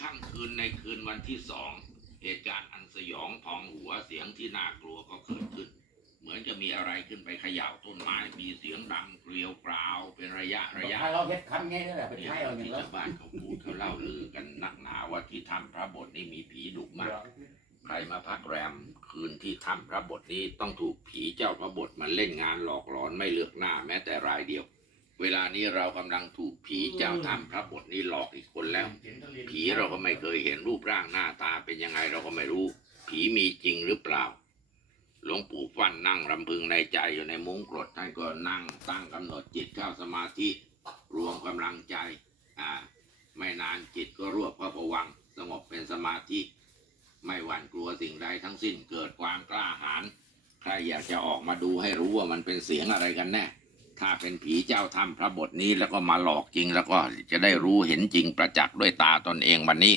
ค่ำคืนในคืนวันที่สอง เหตุการณ์อันสยองพองหัวเสียงที่น่ากลัวก็เกิดขึ้น เหมือนจะมีอะไรขึ้นไปเขย่าต้นไม้มีเสียงดังเกลียวกราวเป็นระยะระยะ ถ้าเราเฮ็ดคำไงนั่นแหละเป็นเนี่ยไทยเอาอย่างที่แล้วชาวบ้านเขาพูดเขาเล่าลือกันนักหนาว่าที่ถ้ำพระบทนี่มีผีดุมาก ใครมาพักแรมคืนที่ถ้ำพระบทนี้ต้องถูกผีเจ้าพระบทมันเล่นงานหลอกหลอนไม่เลือกหน้าแม้แต่รายเดียว เวลานี้เรากำลังถูกผีเจ้าถ้ำพระบทนี้หลอกอีกคนแล้ว ผีเราก็ไม่เคยเห็นรูปร่างหน้าตาเป็นยังไงเราก็ไม่รู้ ผีมีจริงหรือเปล่า หลวงปู่ฟันนั่งรำพึงในใจอยู่ในมุ้งกรดท่านก็นั่งตั้งกำหนดจิตเข้าสมาธิ รวมกำลังใจอ่าไม่นานจิตก็รวบพระประวังสงบเป็นสมาธิ ไม่หวั่นกลัวสิ่งใดทั้งสิ้นเกิดความกล้าหาญใครอยากจะออกมาดูให้รู้ว่ามันเป็นเสียงอะไรกันแน่ ถ้าเป็นผีเจ้าถ้ำพระบทนี้แล้วก็มาหลอกจริง แล้วก็จะได้รู้เห็นจริงประจักษ์ด้วยตาตนเองวันนี้